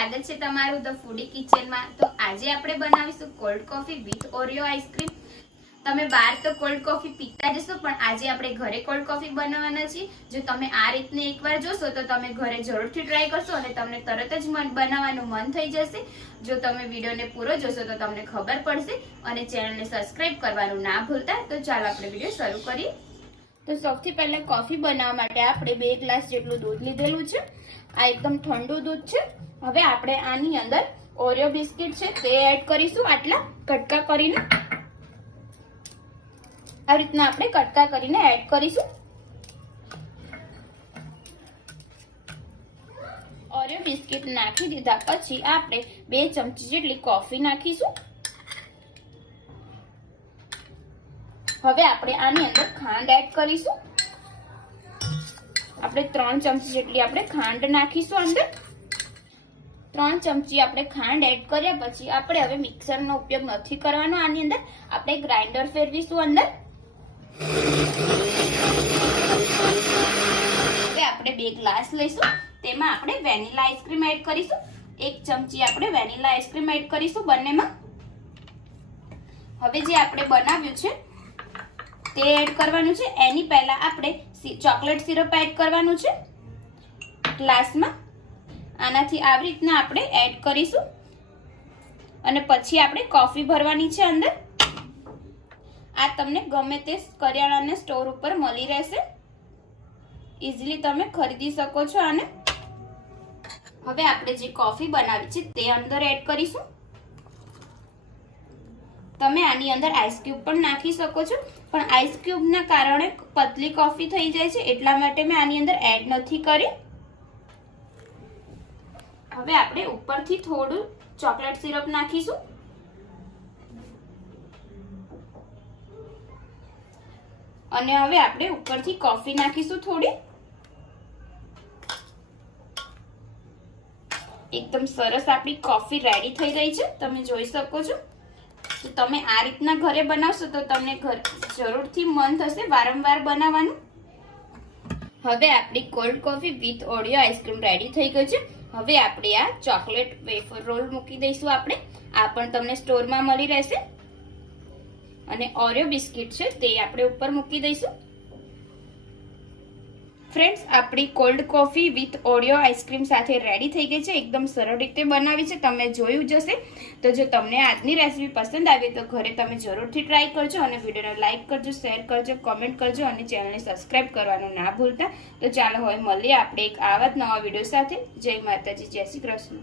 સ્વાગત છે તમારું ધ ફૂડી કિચન માં। તો આજે આપણે બનાવીશું cold coffee with Oreo ice cream. તમે બહાર તો કોલ્ડ કોફી પીતા જશો, પણ આજે આપણે ઘરે કોલ્ડ કોફી બનાવવાના છીએ। જો તમે આ રીતને એકવાર જોશો તો તમે ઘરે જરૂરથી ટ્રાય કરશો અને તમને તરત જ બનાવવાનું મન થઈ જશે। જો તમે વિડીયોને પૂરો જોશો તો તમને ખબર પડશે અને ચેનલને સબસ્ક્રાઇબ કરવાનું ના ભૂલતા। તો ચાલો આપણે વિડીયો શરૂ કરીએ। તો સૌથી પહેલા કોફી બનાવવા માટે આપણે 2 ગ્લાસ જેટલું દૂધ લીધેલું છે। આ એકદમ ઠંડુ દૂધ છે। હવે આપણે આની અંદર ઓરિયો બિસ્કિટ છે તે એડ કરીશું। આટલા કટકા કરીને આ રીતના આપણે કટકા કરીને એડ કરીશું। ઓરિયો બિસ્કિટ નાખી દીધા પછી આપણે 2 ચમચી જેટલી કોફી નાખીશું। હવે આપણે આની અંદર ખાંડ એડ કરીશું। આપણે 3 ચમચી જેટલી આપણે ખાંડ નાખીશું અંદર। 3 ચમચી આપણે ખાંડ એડ કર્યા પછી આપણે હવે મિક્સરનો ઉપયોગ નથી કરવાનો। આની અંદર આપણે ગ્રાઇન્ડર ફેરવીશું અંદર। હવે આપણે 2 ગ્લાસ લઈશું, તેમાં આપણે વેનીલા આઈસ્ક્રીમ એડ કરીશું। 1 ચમચી આપણે વેનીલા આઈસ્ક્રીમ એડ કરીશું બંનેમાં। હવે જે આપણે બનાવ્યું છે તે એડ કરવાનું છે। એની પહેલા આપણે ચોકલેટ સિરપ એડ કરવાનું છે ગ્લાસમાં। આનાથી આવી રીતના આપણે એડ કરીશું અને પછી આપણે કોફી ભરવાની છે અંદર। આ તમને ગમે તે કરિયાણાના સ્ટોર ઉપર મળી રહેશે, ઈઝીલી તમે ખરીદી શકો છો આને। હવે આપણે જે કોફી બનાવી છે તે અંદર એડ કરીશું। તમે આની અંદર આઈસ ક્યુબ પણ નાખી શકો છો, પણ આઈસ ક્યુબના કારણે પતલી કોફી થઈ જાય છે, એટલા માટે મેં આની અંદર એડ નથી કરી। હવે આપણે ઉપરથી થોડું ચોકલેટ સિરપ નાખીશું અને હવે આપણે ઉપરથી કોફી નાખીશું થોડી। એકદમ સરસ આપણી કોફી રેડી થઈ ગઈ છે, તમે જોઈ શકો છો। તો તમે આ રીતના ઘરે બનાવશો તો તમને જરૂરથી મન થશે વારંવાર બનાવવાનું। હવે આપણી cold coffee with Oreo ice cream ready થઈ ગઈ છે। હવે આપણે આ ચોકલેટ વેફર રોલ મૂકી દઈશું આપણે। આ પણ તમને સ્ટોરમાં મળી રહેશે અને ઓરિયો બિસ્કિટ છે તે આપણે ઉપર મૂકી દઈશું। ફ્રેન્ડ્સ, આપણી cold coffee with Oreo ice cream સાથે રેડી થઈ ગઈ છે। એકદમ સરળ રીતે બનાવી છે, તમે જોયું જ હશે। તો જો તમને આજની રેસીપી પસંદ આવી તો ઘરે તમે જરૂરથી ટ્રાય કરજો અને વિડીયોને લાઇક કરજો, શેર કરજો, કમેન્ટ કરજો અને ચેનલને સબસ્ક્રાઇબ કરવાનું ના ભૂલતા। તો ચાલો હવે મળીએ આપણે એક આવા જ નવા વિડીયો સાથે। જય માતાજી, જય શ્રી કૃષ્ણ।